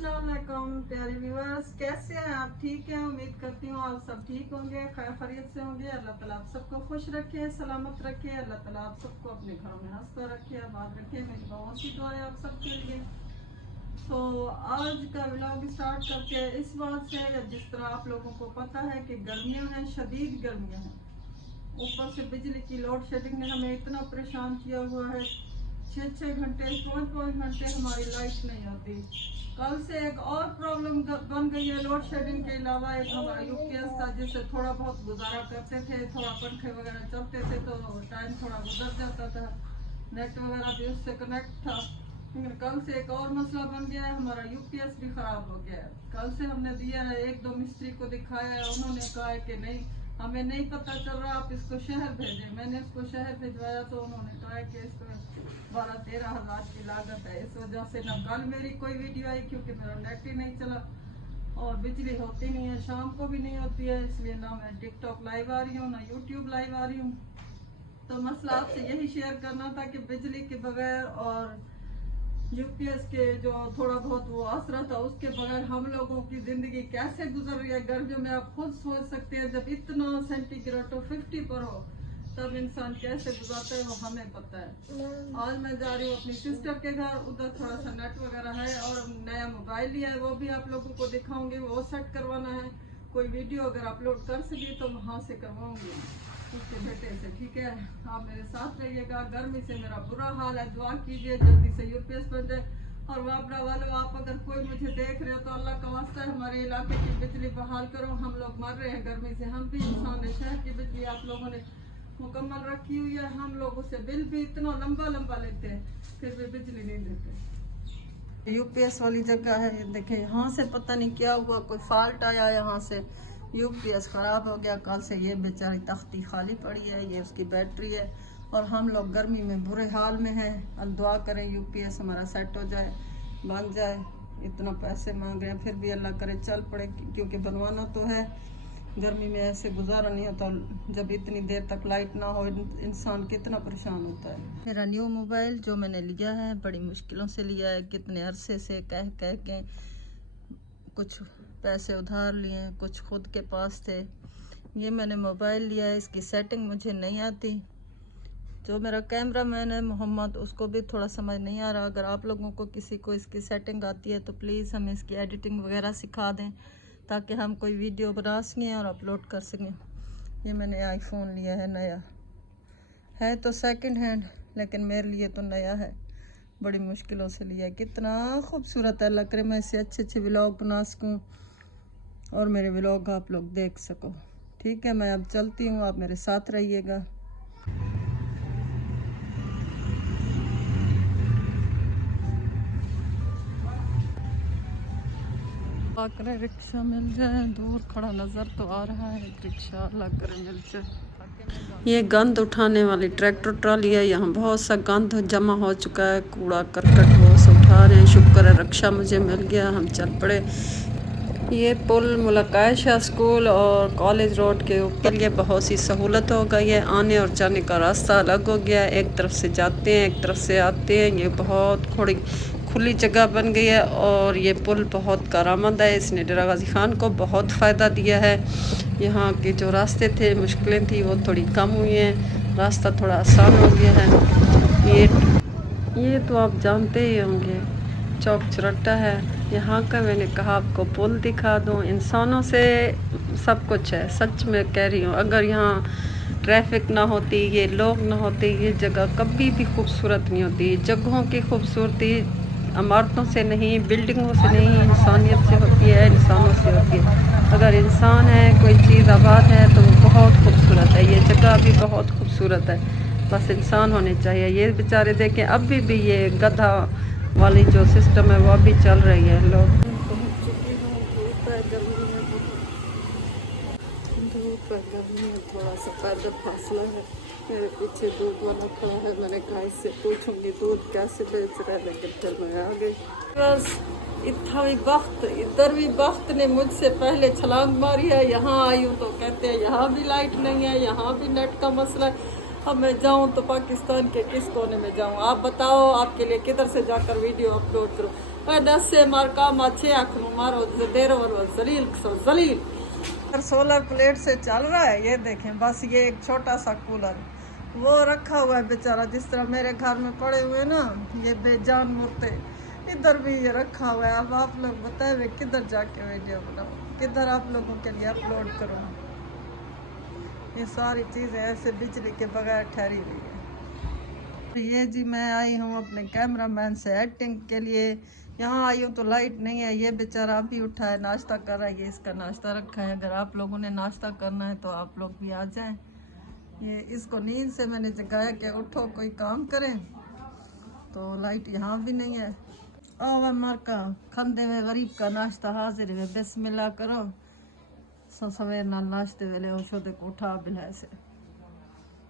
अस्सलाम वालेकुम प्यारे व्यूअर्स, कैसे हैं आप? ठीक हैं, उम्मीद करती हूँ आप सब ठीक होंगे, खैर खैरियत से होंगे। अल्लाह ताला आप सबको खुश रखे, सलामत रखे। अल्लाह ताला आप सबको अपने घरों में हंसता रखे, आबाद रखे। मेरी बहुत सी दुआएं आप सबके लिए। तो आज का व्लॉग स्टार्ट करते हैं इस बात से, जिस तरह आप लोगों को पता है कि गर्मियाँ हैं, शदीद गर्मियाँ हैं। ऊपर से बिजली की लोड शेडिंग ने हमें इतना परेशान किया हुआ है। 6-6 घंटे 5-5 घंटे हमारी लाइट नहीं आती। कल से एक और प्रॉब्लम बन गई है। लोड शेडिंग के अलावा एक हमारा यूपीएस था, जिससे थोड़ा बहुत गुजारा करते थे, थोड़ा पंखे वगैरह चलते थे तो टाइम थोड़ा गुजर जाता था, नेट वगैरह भी उससे कनेक्ट था। लेकिन कल से एक और मसला बन गया है, हमारा यूपीएस भी खराब हो गया है। कल से हमने दिया है, 1-2 मिस्त्री को दिखाया है, उन्होंने कहा है कि नहीं हमें नहीं पता चल रहा, आप इसको शहर भेजें। मैंने उसको शहर भिजवाया तो उन्होंने कहा है कि इसको 12-13 हज़ार की लागत है। इस वजह से ना कल मेरी कोई वीडियो आई, क्योंकि मेरा नेट ही नहीं चला और बिजली होती नहीं है, शाम को भी नहीं होती है, इसलिए ना मैं टिकटॉक लाइव आ रही हूँ ना यूट्यूब लाइव आ रही हूँ। तो मसला आपसे यही शेयर करना था कि बिजली के बगैर और यूपीएस के जो थोड़ा बहुत वो आसरा था, उसके बगैर हम लोगों की जिंदगी कैसे गुजर रही है गर्मियों में। आप खुद सोच सकते हैं, जब इतना सेंटीग्रेड 50 पर हो तब इंसान कैसे गुजारता है, वो हमें पता है। आज मैं जा रही हूँ अपनी सिस्टर के घर, उधर थोड़ा सा नेट वगैरह है और नया मोबाइल लिया है, वो भी आप लोगों को दिखाऊंगी। वो सेट करवाना है, कोई वीडियो अगर अपलोड कर सके तो वहाँ से करवाऊंगी उसके बेटे से, ठीक है। आप मेरे साथ रहिएगा। गर्मी से मेरा बुरा हाल है, दुआ कीजिए जल्दी से यूपीएस बन जाए। और वापड़ा वालों, आप अगर कोई मुझे देख रहे हो तो अल्लाह का वास्ता है हमारे इलाके की बिजली बहाल करो। हम लोग मर रहे हैं गर्मी से, हम भी इंसान है। शहर की बिजली आप लोगों ने मुकम्मल रखी हुई है, हम लोग उससे बिल भी इतना लंबा लंबा लेते हैं, फिर भी बिजली नहीं देते। यूपीएस वाली जगह है, ये देखें, यहाँ से पता नहीं क्या हुआ, कोई फॉल्ट आया, यहाँ से यूपीएस ख़राब हो गया। कल से ये बेचारी तख्ती खाली पड़ी है, ये उसकी बैटरी है और हम लोग गर्मी में बुरे हाल में हैं। अब दुआ करें यूपीएस हमारा सेट हो जाए, बन जाए। इतना पैसे मांग रहे हैं, फिर भी अल्लाह करे चल पड़े, क्योंकि बनवाना तो है। गर्मी में ऐसे गुजारा नहीं होता, जब इतनी देर तक लाइट ना हो इंसान कितना परेशान होता है। मेरा न्यू मोबाइल जो मैंने लिया है, बड़ी मुश्किलों से लिया है, कितने अरसे से कह कह के कुछ पैसे उधार लिए, कुछ खुद के पास थे। ये मैंने मोबाइल लिया है, इसकी सेटिंग मुझे नहीं आती। जो मेरा कैमरा मैन है मोहम्मद, उसको भी थोड़ा समझ नहीं आ रहा। अगर आप लोगों को किसी को इसकी सेटिंग आती है तो प्लीज़ हमें इसकी एडिटिंग वगैरह सिखा दें, ताकि हम कोई वीडियो बना सकें और अपलोड कर सकें। ये मैंने आईफोन लिया है, नया है तो सेकंड हैंड, लेकिन मेरे लिए तो नया है। बड़ी मुश्किलों से लिया है, कितना खूबसूरत है। अल्लाह करे मैं इससे अच्छे अच्छे व्लॉग बना सकूं और मेरे व्लॉग आप लोग देख सको, ठीक है। मैं अब चलती हूँ, आप मेरे साथ रहिएगा। करे रिक्शा मिल जाए, दूर खड़ा नज़र तो आ रहा है रिक्शा, अल्लाह करे मिल जाए। ये गंद उठाने वाली ट्रैक्टर ट्रॉली है, यहाँ बहुत सा गंद जमा हो चुका है, कूड़ा करकट वो से उठा रहे हैं। शुक्र है रिक्शा मुझे मिल गया, हम चल पड़े। ये पुल मुल्क आयशा स्कूल और कॉलेज रोड के ऊपर ये बहुत सी सहूलत हो गई है, आने और जाने का रास्ता अलग हो गया है, एक तरफ से जाते हैं एक तरफ से आते हैं। ये बहुत खुली जगह बन गई है और ये पुल बहुत कारआमद है, इसने डेरा गाजी खान को बहुत फ़ायदा दिया है। यहाँ के जो रास्ते थे, मुश्किलें थी, वो थोड़ी कम हुई हैं, रास्ता थोड़ा आसान हो गया है। ये तो आप जानते ही होंगे, चौक चौराहा है यहाँ का। मैंने कहा आपको पुल दिखा दूँ, इंसानों से सब कुछ है, सच में कह रही हूँ। अगर यहाँ ट्रैफिक ना होती, ये लोग ना होते, ये जगह कभी भी खूबसूरत नहीं होती। जगहों की खूबसूरती इमारतों से नहीं, बिल्डिंगों से नहीं, इंसानियत से होती है, इंसानों से होती है। अगर इंसान है, कोई चीज़ आबाद है तो वो बहुत खूबसूरत है। ये जगह भी बहुत खूबसूरत है, बस इंसान होने चाहिए। ये बेचारे देखें, अभी भी ये गधा वाली जो सिस्टम है वो अभी चल रही है। लोग पहुँच चुके हैं, धूप है, गर्मी है, धूप है, गर्मी है, थोड़ा सा पैदल फासला है। मेरे पीछे दूध वाला खड़ा है, मैंने कहा इससे पूछूंगी दूध कैसे बेच रहा है, लेकिन फिर मैं आ गई। बस इधर भी वक्त ने मुझसे पहले छलांग मारी है। यहाँ आई हूँ तो कहते हैं यहाँ भी लाइट नहीं है, यहाँ भी नेट का मसला है। अब मैं जाऊँ तो पाकिस्तान के किस कोने में जाऊँ? आप बताओ, आपके लिए किधर से जाकर वीडियो अपलोड करूँ? दस से मारका माछे आखरू मारो देर और जलील सो जलील। सोलर प्लेट से चल रहा है, ये देखें। बस ये एक छोटा सा कूलर वो रखा हुआ है बेचारा, जिस तरह मेरे घर में पड़े हुए ना ये बेजान मुर्ते, इधर भी ये रखा हुआ है। अब आप लोग बताए वे किधर जाके वीडियो बनाओ, किधर आप लोगों के लिए अपलोड करूँ। ये सारी चीज़ें ऐसे बिजली के बगैर ठहरी हुई है। ये जी मैं आई हूँ अपने कैमरामैन से एक्टिंग के लिए। यहाँ आई हूँ तो लाइट नहीं है, ये बेचारा अभी उठा है, नाश्ता कर रहा है। ये इसका नाश्ता रखा है, अगर आप लोगों ने नाश्ता करना है तो आप लोग भी आ जाएं। ये इसको नींद से मैंने जगाया कि उठो कोई काम करें, तो लाइट यहाँ भी नहीं है। ओ मार का खंदे हुए गरीब का नाश्ता हाजिर है, बिस्मिल्लाह करो। सवेर नाल नाश्ते वेले उठो तो उठा बिल्हा से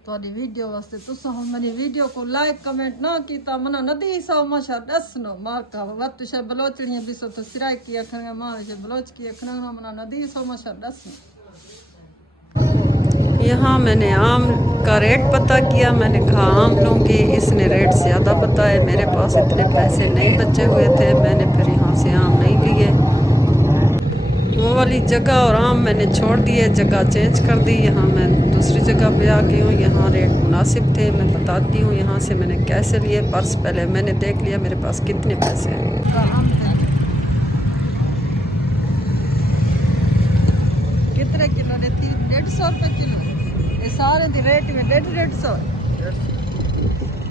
ਤੁਹਾਡੀ ਵੀਡੀਓ ਵਾਸਤੇ ਤੁਸੀਂ ਹੁਣ ਮੇਰੀ ਵੀਡੀਓ को लाइक कमेंट ना कीता मना नदी सौ मशा दसनो मारका वत शे बलोचड़ियां भी सो तो सिराय की अखना मार शे बलोच की अखना मना नदी सौ मशा दसनो। यहाँ मैंने आम का रेट पता किया, मैंने कहा आम लूँगी, इसने रेट ज़्यादा बताया। मेरे पास इतने पैसे नहीं बचे हुए थे, मैंने फिर यहाँ से आम नहीं लिए। वो वाली जगह और आम मैंने छोड़ दिए, जगह चेंज कर दी। यहाँ मैं दूसरी जगह पे आ गई हूँ, यहाँ रेट मुनासिब थे। मैं बताती हूँ यहाँ से मैंने कैसे लिए। पर्स पहले मैंने देख लिया मेरे पास कितने पैसे हैं। कितने किलो ने? 150 रुपये किलो। ये सारे दी रेट में 150।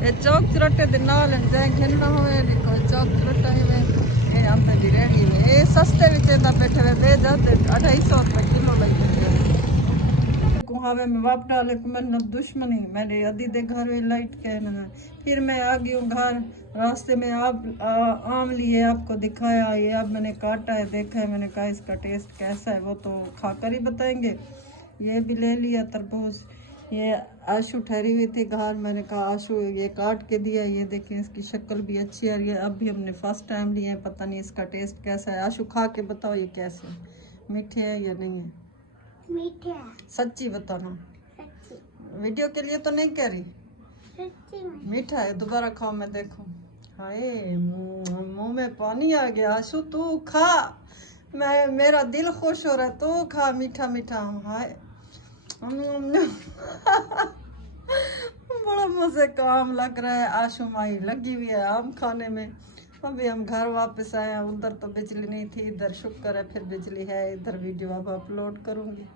ये चौक चुरट्टे दे नाल जाए घिनना होवे कोई चौक चुरट्टा ही ये हम पे दी रेडी में ये सस्ते विच दा बैठे हुए दे जाते 250 रुपये किलो लग बैठे कुहावे में वाप डाले को मैं दुश्मनी मेरे अदी दे घर में लाइट कहना। फिर मैं आ गई हूँ घर, रास्ते में आप आम लिए, आपको दिखाया। ये अब मैंने काटा है, देखा है, मैंने कहा इसका टेस्ट कैसा है वो तो खाकर ही बताएंगे। ये भी ले लिया तरबूज। ये आशू ठहरी हुई थी घर, मैंने कहा आशू ये काट के दिया। ये देखिए इसकी शक्ल भी अच्छी आ रही है। अब भी हमने फर्स्ट टाइम लिए हैं, पता नहीं इसका टेस्ट कैसा है। आशू खा के बताओ ये कैसे है, मीठे है या नहीं है? मीठे है। सच्ची बताना, सच्ची। वीडियो के लिए तो नहीं कह रही, सच्ची में मीठा है। दोबारा खाओ मैं देखूं। हाय मुंह में पानी आ गया। आशू तू खा, मैं मेरा दिल खुश हो रहा है, तू खा, मीठा मीठा। हाय बड़ा मजे का आम लग रहा है। आशू माई लगी हुई है आम खाने में। अभी हम घर वापस आए हैं, उधर तो बिजली नहीं थी, इधर शुक्र है फिर बिजली है। इधर वीडियो अब अपलोड करूंगी।